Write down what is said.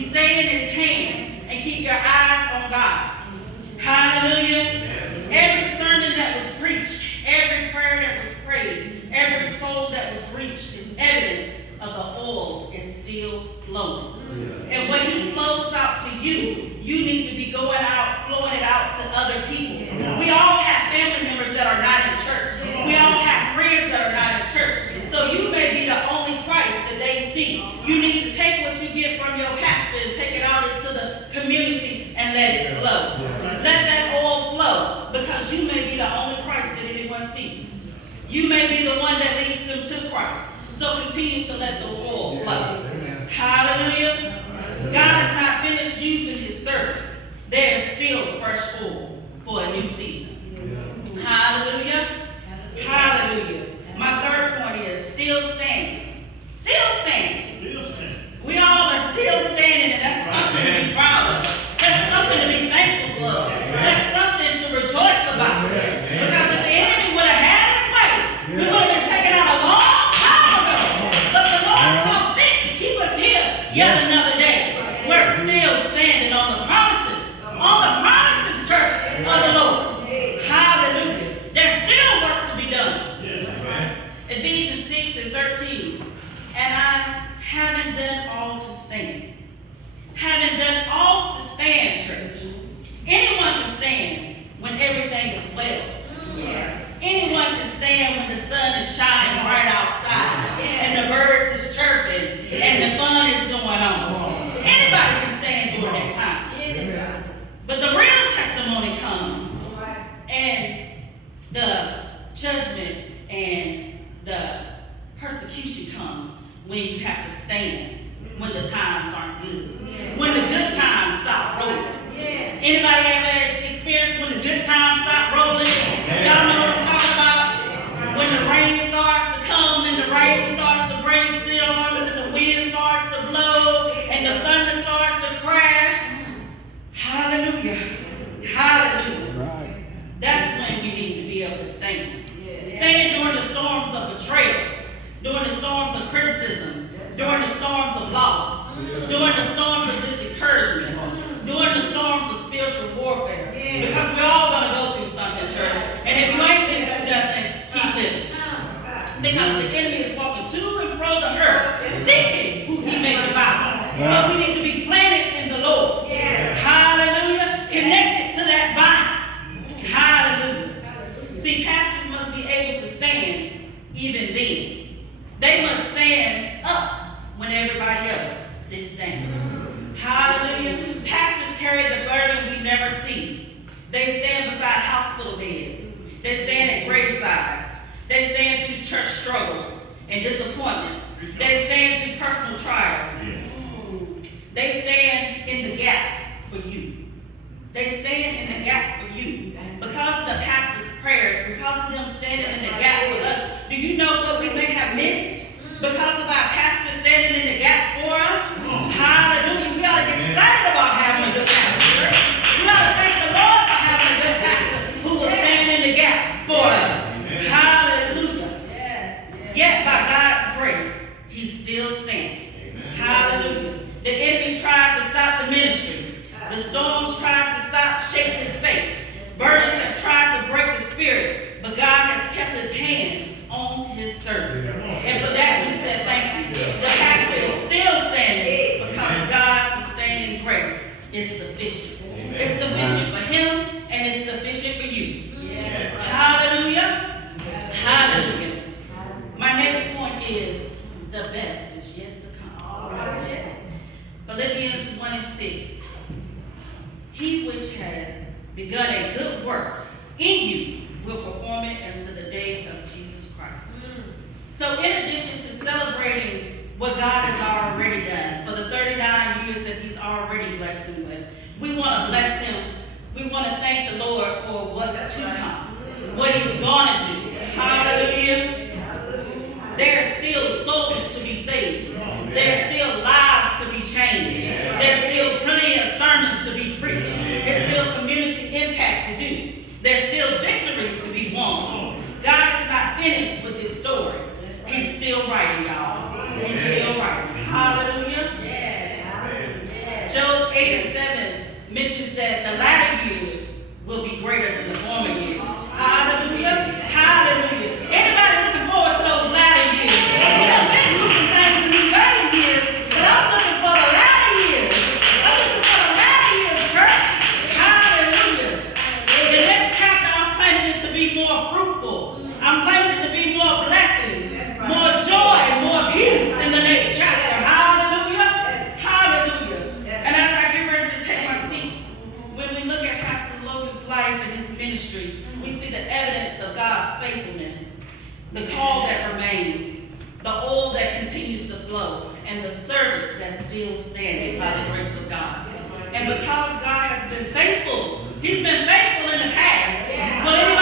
You stay in his hand and keep your eyes on God. Hallelujah. Every sermon that was preached, every prayer that was prayed, every soul that was reached is evidence of the oil is still flowing. And when he flows out to you, you need to be going out, flowing it out to other people. We all have family members that are not in church. We all have friends that are not in church. So you may be the only Christ that they see. You need to take what you get from your pastor and take it out into the community and let it flow. Let that oil flow, because you may be the only Christ that anyone sees. You may be the one that leads them to Christ. So continue to let the oil flow. Hallelujah. God has not finished using his servant. There is still fresh oil for a new season. Hallelujah. Hallelujah. My third point is still standing. Still standing. We all are still standing, and that's something to be proud of. That's something to be thankful for. That's something to rejoice about. Because if the enemy would have had his way, we would have been taken out a long time ago. But the Lord saw fit to keep us here yet another day. We're still standing on the promises, church of the Lord. Hallelujah. There's still work to be done. Ephesians 6:13. And I haven't done all to stand. Haven't done all to stand, church. Anyone can stand when everything is well. Anyone can stand when the sun is shining right outside and the birds is chirping and the fun is going on. Anybody can stand during that time. But the real testimony comes and the judgment and the persecution comes when you have to stand when the times aren't good. When the good times stop rolling. Anybody ever experienced when the good times stop rolling? Y'all know what I'm talking about? When the rain starts to come and the rain starts to bring storms and the wind starts to blow and the thunder starts to crash. Hallelujah. Hallelujah. That's when we need to be able to stand. Stand during the storms of betrayal, during the storms of criticism, during the storms of loss, during the storms of disencouragement, during the storms of spiritual warfare. Because we're all going to go through something, church. And if you ain't been through nothing, keep living. Because the enemy is walking to and fro the earth, seeking who he may devour. So we need to be planted in the Lord. Hallelujah. Connected to that vine. Hallelujah. See, pastors must be able to stand even then. They must stand up when everybody else sits down. Hallelujah. Pastors carry the burden we never see. They stand beside hospital beds. They stand at gravesides. They stand through church struggles and disappointments. They stand through personal trials. They stand in the gap for you. They stand in the gap for you. Because of the pastor's prayers, because of them standing in the gap for us, do you know what we may have missed? Because of our pastor standing in the gap for us? Hallelujah. We ought to get excited about having a good pastor. We ought to thank the Lord for having a good pastor who will stand in the gap for us. Hallelujah. Yet by God's grace, he's still standing. Hallelujah. The enemy tried to stop the ministry. The storms tried to shake his faith. Burdens have tried to break the spirit, but God has kept his hand on his servant. And for that we said thank you. The pastor is still standing because God's sustaining grace is sufficient. It's sufficient for him and it's sufficient for you. Hallelujah. Hallelujah. My next point is the best is yet to come. Philippians 1:6. He which has begun a good work in you will perform it until the day of Jesus Christ. So in addition to celebrating what God has already done for the 39 years that he's already blessed him with, we want to bless him. We want to thank the Lord for what's to come, what he's going to do. Hallelujah. There are still souls to be saved. There are still lives to be changed. There's still plenty of sermons to be preached. There's still community impact to do. There's still victories to be won. God is not finished with this story. He's still writing, y'all. He's still writing. Hallelujah. that the latter years will be greater than the former years. Hallelujah. Hallelujah. Anybody looking forward to those latter years? We done been through some things in these early years, but I'm looking for the latter years. I'm looking for the latter years, church. Hallelujah. The next chapter, I'm claiming it to be more fruitful. I'm claiming it to be more blessings, more joy, more peace in the next chapter. Hallelujah. Hallelujah. And as I get ready to take my seat, when we look at Pastor Logan's life and his ministry, we see the evidence of God's faithfulness, the call that remains, the oil that continues to flow, and the servant that's still standing by the grace of God. And because God has been faithful, he's been faithful in the past. Will anybody